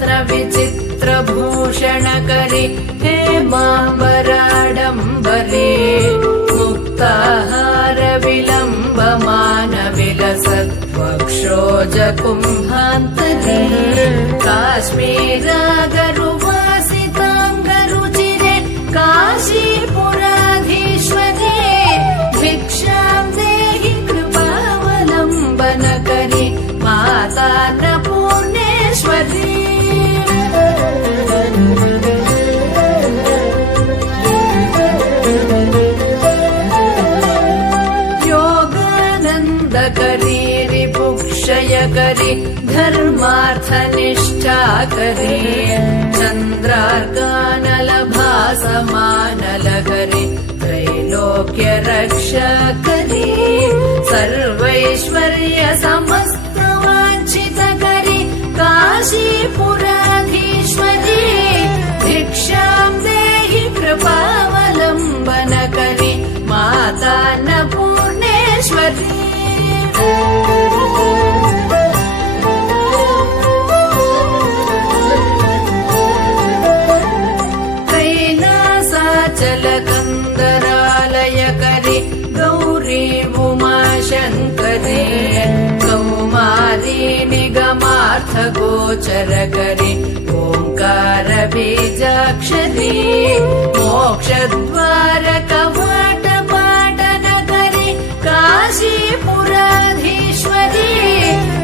रत्नविचित्रभूषणकरि हेमाम्बराडम्बरे मुक्ताहारविलम्बमानविलसत्वक्षोजकुम्भान्तरे काश्मीरागरुवासिताङ्गरुचिरे काशीपुराधीश्वरे भिक्षाम् देहि कृपावलम्बनकरि मातान्नपूर्णेश्वरी योगानन्दकरी रिपुक्षयकरि धर्मार्थनिष्ठाकरि चन्द्रार्कानलभासमानलहरि त्रैलोक्यरक्षकरि सर्वैश्वर्य समस्तवाञ्छितकरि काशीपुराधीश्वरी भिक्षाम् देहि कृपावलम्बनकरि मातान्नपूर्णेश्वरी कैलासाचलकन्दरालयकरि गौरी उमाशङ्करी कौमारी निगमार्थगोचरकरि ओङ्कारबीजाक्षरी मोक्षद्वारकवाटपाटनकरि काशीपुराधीश्वरी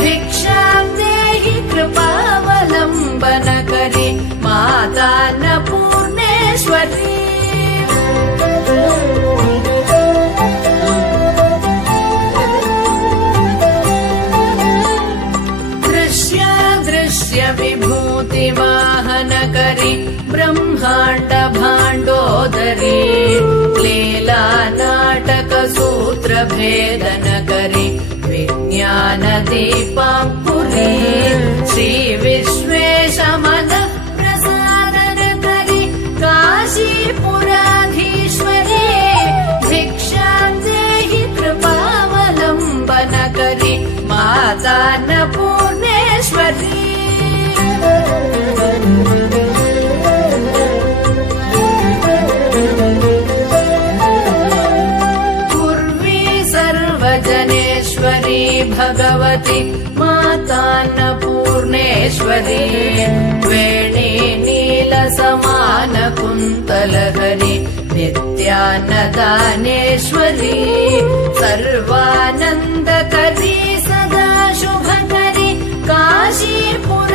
भिक्षाम् देहि कृपावलम्बनकरि मातान्नपूर्णेश्वरी विभूतिवाहनकरि ब्रह्माण्डभाण्डोदरी लीलानाटकसूत्रभेदनकरि विज्ञानदीपाङ्कुरी श्रीविश्वेशमनः प्रसादनकरि काशीपुराधीश्वरी भिक्षाम् देहि कृपावलम्बनकरि मातान्नपूर्णेश्वरी पूर्वी सर्वजनेश्वरी भगवती मातान्नपूर्णेश्वरी वेणी नीलसमानकुन्तलहरि नित्यान्नदानेश्वरी सर्वानन्दकरी सदा शुभकरि काशीपुराधीश्वरी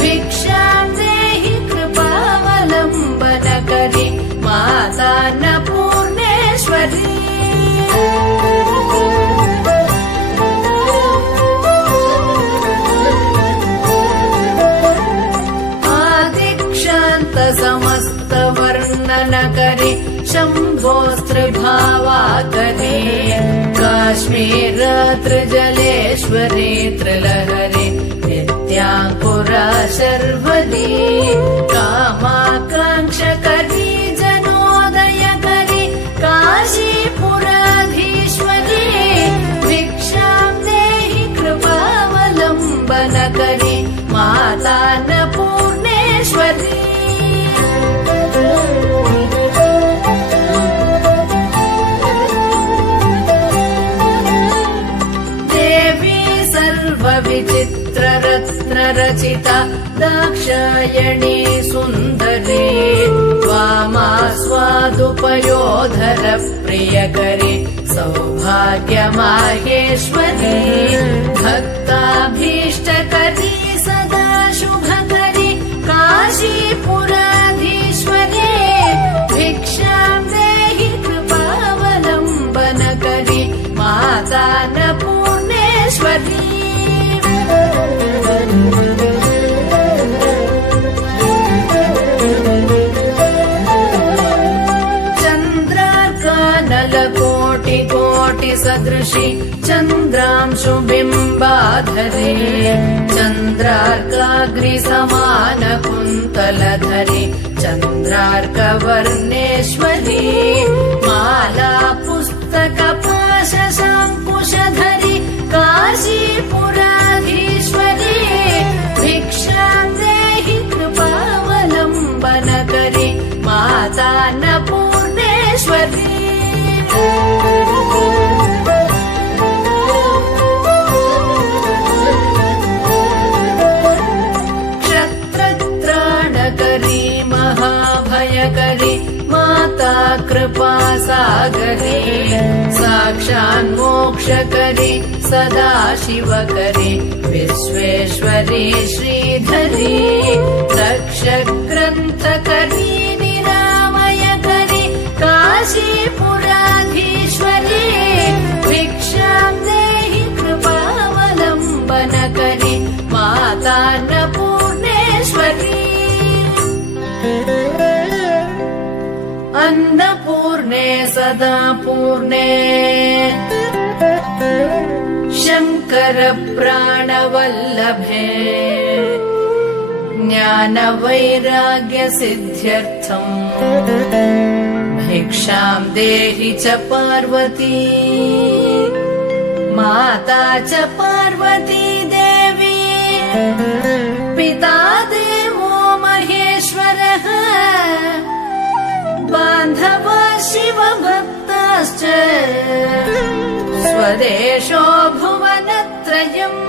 भिक्षाम् देहि कृपावलम्बनकरि मातान्नपूर्णेश्वरी आदिक्षान्तसमस्तवर्णनकरि शम्भोस्त्रिभावाकरि काश्मीरात्रिजलेश्वरी त्रिलहरि नित्याङ्कुरा शर्वरी कामाकाङ्क्षकरी जनोदयकरि काशीपुराधीश्वरी भिक्षाम् देहि कृपावलम्बनकरि मातान्नपूर्णेश्वरी विचित्ररत्नरचिता दाक्षायणी सुन्दरी वामास्वादुपयोधर प्रियकरि सौभाग्यमाहेश्वरी भक्ताभीष्टकरी सदा शुभकरि काशीपुराधीश्वरी भिक्षाम् देहि कृपावलम्बनकरि मातान्नपूर्णेश्वरी चन्द्रार्कानलकोटिकोटिसदृशि चन्द्रांशुबिम्बाधरे चन्द्रार्काग्निसमानकुन्तलधरि चन्द्रार्कवर्णेश्वरी माला पुस्तकपाशशाङ्कुशधरि काशीपुराधीश्वरी कृपा सागरे साक्षान्मोक्षकरी सदा शिवकरी विश्वेश्वरी श्रीधरी रक्षग्रन्थकरी निरामयकरी काशीपुराधीश्वरी भिक्षां देहि कृपावलम्बनकरी मातान्नपूर्णेश्वरी अन्नपूर्णे सदा पूर्णे शङ्कर प्राणवल्लभे ज्ञानवैराग्यसिद्ध्यर्थम् भिक्षां देहि च पार्वती माता च पार्वती देवी पिता देवो महेश्वरः बान्धवा शिवभक्ताश्च स्वदेशो भुवनत्रयम्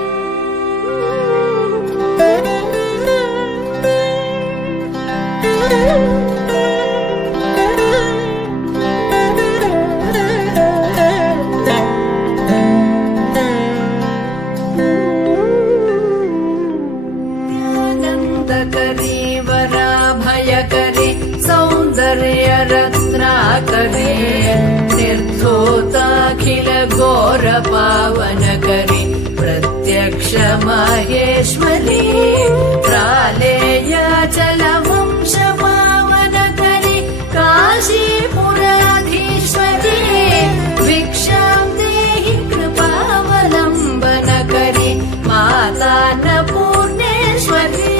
आनन्दकरी वराभयकरी सौन्दर्यरत्नाकरी निर्धूताखिल घोरपावनकरी प्रत्यक्ष माहेश्वरी प्रालेयाचलवंशपावनकरी काशीपुराधीश्वरी भिक्षां देहि कृपावलम्बनकरी मातान्नपूर्णेश्वरी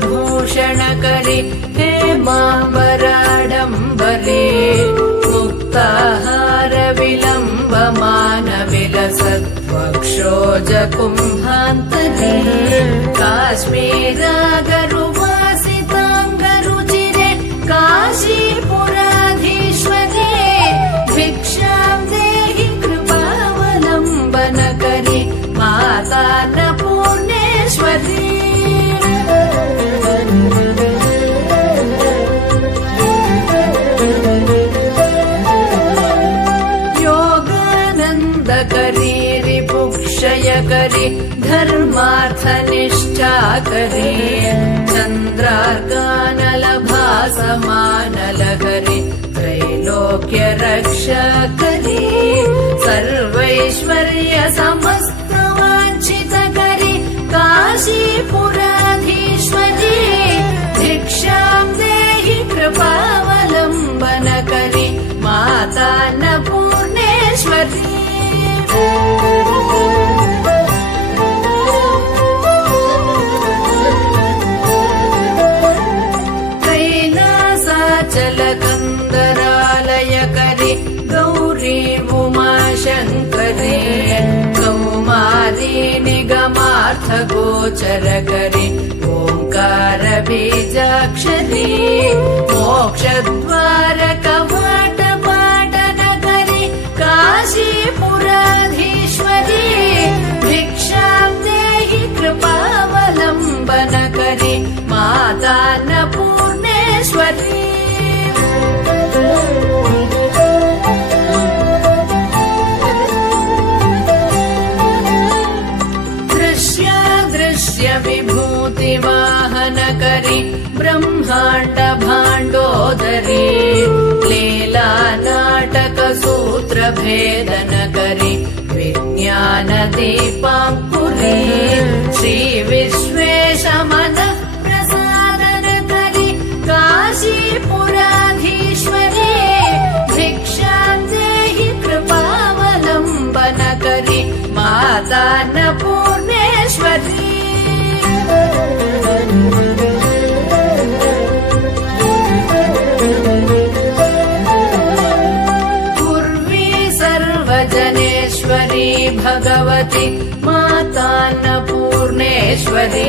विचित्रभूषणकरी हेमाम्बराडम्बरी मुक्ताहारविलम्बमानविलसत्वक्षोजकुम्भान्तरी काश्मीरागरुवासिताङ्गरुचिरे काशीपुराधीश्वरी भिक्षां देहि कृपावलम्बनकरी मातान्नपूर्णेश्वरी योगानन्दकरी रिपुक्षयकरी धर्मार्थनिष्ठाकरी चन्द्रार्कानलभासमानलहरी त्रैलोक्यरक्षकरी सर्वैश्वर्यसमस्तवाञ्छितकरी काशीपुराधीश्वरी भिक्षां देहि कृपावलम्बनकरी मातान्नपूर्णेश्वरी कैलासाचलकन्दरालयकरी गौरी उमाशङ्करी कौमारी निगमार्थगोचरकरी ओङ्कारबीजाक्षरी मोक्षद्वारकवाटपाटनकरी काशीपुराधीश्वरी भिक्षां देहि कृपावलम्बनकरी मातान्नपूर्णेश्वरी विभूतिवाहनकरी ब्रह्माण्डभाण्डोदरी लीलानाटकसूत्रभेदनकरी विज्ञानदीपाङ्कुरी श्रीविश्वेशमनः प्रसादनकरी काशीपुराधीश्वरी भिक्षां देहि कृपावलम्बनकरी मातान्नपूर्णेश्वरी पूर्वी सर्वजनेश्वरी भगवती मातान्नपूर्णेश्वरी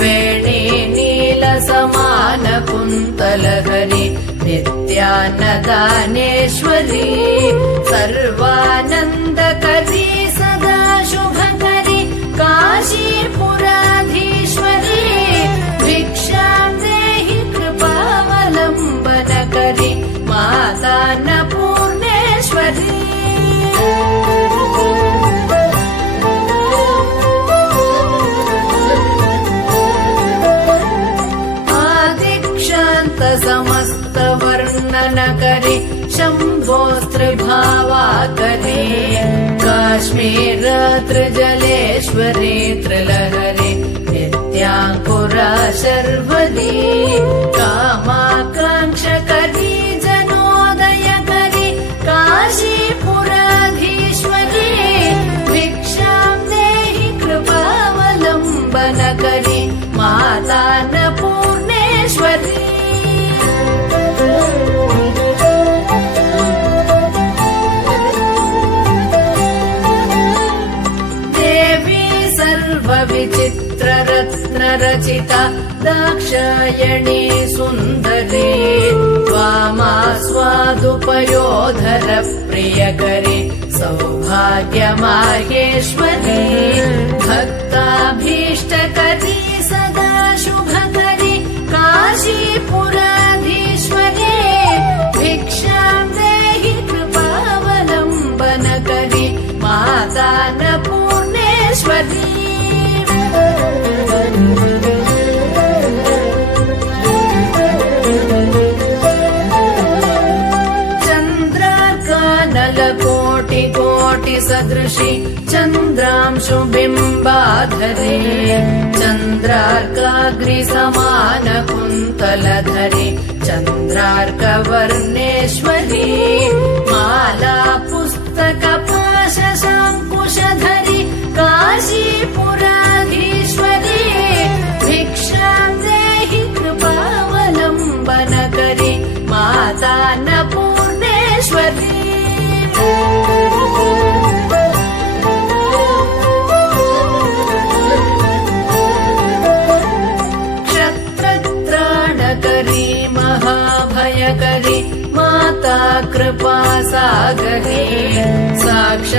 वेणी नीलसमानकुन्तलहरी नित्यान्नदानेश्वरी सर्वानन्दकरी सदा शुभकरी काशीपुराधीश्वरी भिक्षां देहि कृपावलम्बनकरी मातान्नपूर्णेश्वरी समस्त वर्णन करे शम्भोस्त्रिभावाकरे काश्मीर त्रिजलेश्वरी त्रिलहरे नित्याङ्कुरा शर्वरी कामाकाङ्क्षकरी जनोदयकरी काशीपुराधीश्वरी भिक्षां देहि कृपावलम्बनकरी मातान्नपूर्णेश्वरी विचित्ररत्नरचिता दाक्षायणी सुन्दरी त्वामास्वादुपयोधर प्रियकरी सौभाग्यमाहेश्वरी भक्ताभीष्टकरी सदा शुभकरी काशीपुराधीश्वरी भिक्षां देहि कृपावलम्बनकरी मातान्नपूर्णेश्वरी कोटि सदृशी चन्द्रांशु बिम्बाधरे चन्द्रार्काग्नि समान कुन्तलधरे चन्द्रार्कवर्णेश्वरी माला पुस्तक पाशशाङ्कुशधरी काशीपुराधीश्वरी भिक्षां देहि कृपावलम्बनकरी मातान्नपूर्णेश्वरी क्षत्रत्राणकरी महाभयकरी माता कृपा सागरी साक्षान्मोक्षकरी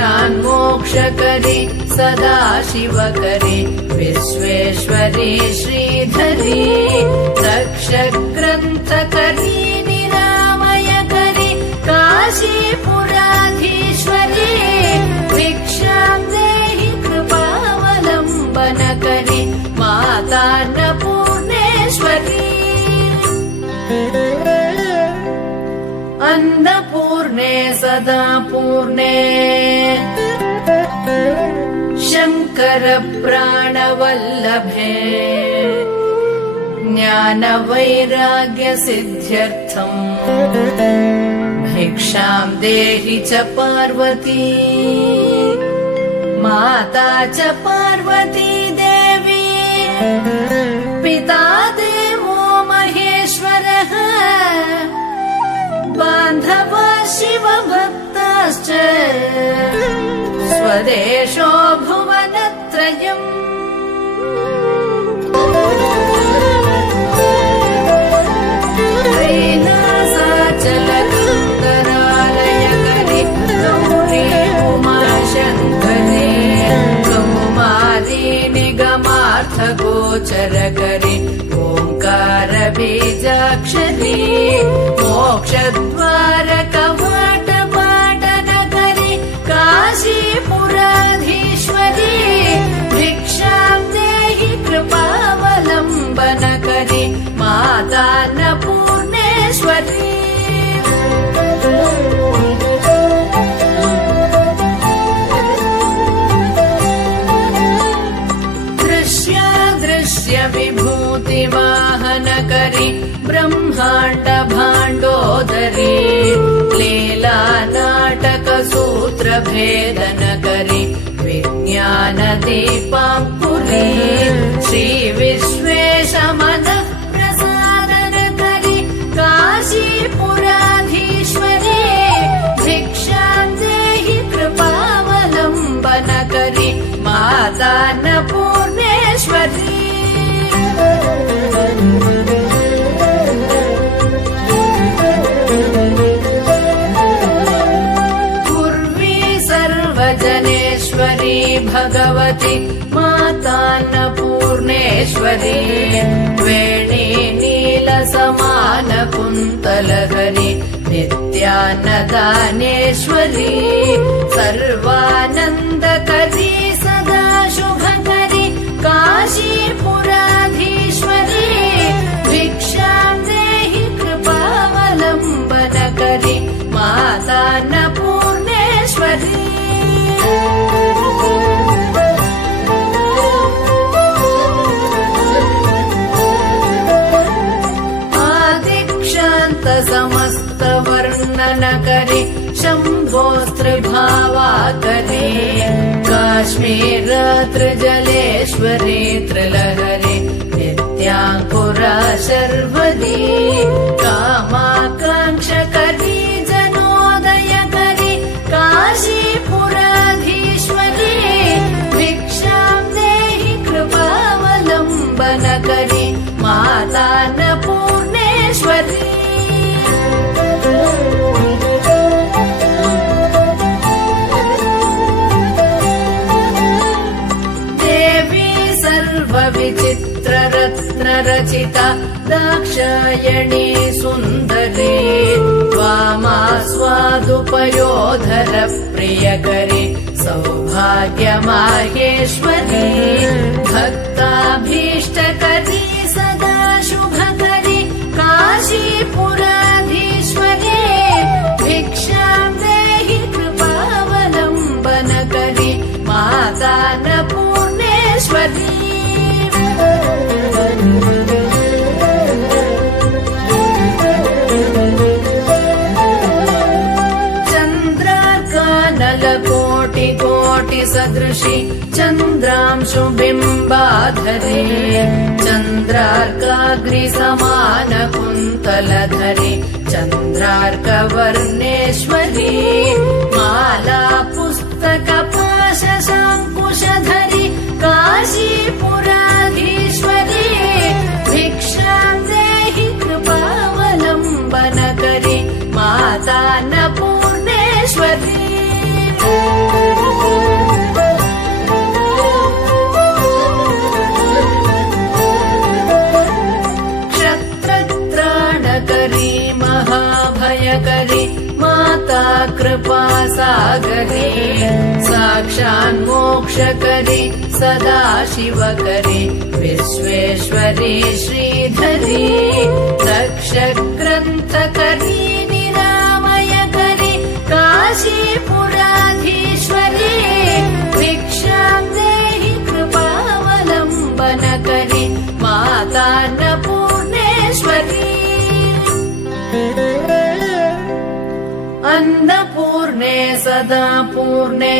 सदा शिवकरी विश्वेश्वरी श्रीधरी दक्षग्रन्थकरी निरामयकरी काशीपुराधीश्वरी भिक्षां देहि कृपावलम्बनकरी मातान्नपूर्णेश्वरी अन्नपूर्णे सदा पूर्णे शङ्कर प्राणवल्लभे ज्ञानवैराग्यसिद्ध्यर्थम् भिक्षां देहि च पार्वती माता च पार्वती देवी पिता देवो महेश्वरः बान्धवा शिवभक्ताश्च स्वदेशो भुवनत्रयम् कैलासाचलकन्दरालयकरी गौरी उमाशङ्करी कौमारी निगमार्थगोचरकरी ओङ्कारबीजाक्षरी मोक्षद्वारकवाटपाटनकरी काशीपुराधीश्वरी भिक्षां देहि कृपावलम्बनकरी मातान्नपूर्णेश्वरी दृश्य विभूतिवाहनकरी ब्रह्माण्ड भाण्डोदरी लीला नाटकसूत्रभेदनकरी विज्ञानदीपाङ्कुरी श्रीविश्वेशमनः प्रसादनकरी काशीपुराधीश्वरी भिक्षां देहि कृपावलम्बनकरी मातान्नपूर्णेश्वरी भगवति मातान्नपूर्णेश्वरी वेणी नीलसमानकुन्तलहरि नित्यान्नदानेश्वरी सर्वानन्दकरी सदा शुभकरी काशीपुराधीश्वरी भिक्षां देहि कृपावलम्बनकरी मातान्नपूर्णेश्वरी समस्तवर्णनकरि शम्भोस्त्रिभावाकरि काश्मीर त्रिजलेश्वरी त्रिलहरि नित्याङ्कुरा शर्वरी कामाकाङ्क्षकरी जनोदयकरि काशीपुराधीश्वरी भिक्षां देहि कृपावलम्बनकरि मातान्नपूर्णेश्वरी विचित्ररत्नरचिता दाक्षायणी सुन्दरी वामास्वादुपयोधर प्रियकरी सौभाग्यमाहेश्वरी भक्ताभीष्टकरी सदा शुभकरी काशीपुराधीश्वरी भिक्षां देहि कृपावलम्बनकरी मातान्नपूर्णेश्वरी कोटि सदृशी चन्द्रांशु बिम्बाधरे चन्द्रार्काग्निसमान कुन्तलधरे चन्द्रार्कवर्णेश्वरी माला पुस्तक पाशशाङ्कुशधरी काशीपुराधीश्वरी भिक्षां देहि कृपावलम्बनकरी मातान्नपूर्णेश्वरी क्षत्रत्राणकरी महाभयकरी माता कृपा सागरी साक्षान्मोक्षकरी सदा शिवकरी विश्वेश्वरी श्रीधरी रक्षग्रन्थकरी निरामयकरी काशीपुराधीश्वरी भिक्षां देहि कृपावलम्बनकरी मातान्नपूर्णेश्वरी अन्नपूर्णे सदा पूर्णे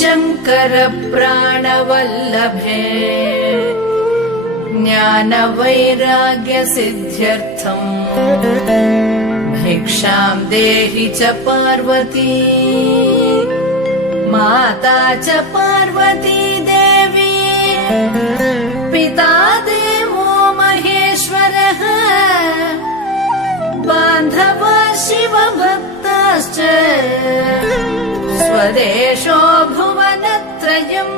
शङ्कर प्राणवल्लभे ज्ञानवैराग्यसिद्ध्यर्थम् भिक्षां देहि च पार्वती माता च पार्वती देवी पिता देवो महेश्वरः बान्धवा शिवभक्ताश्च स्वदेशो भुवनत्रयम्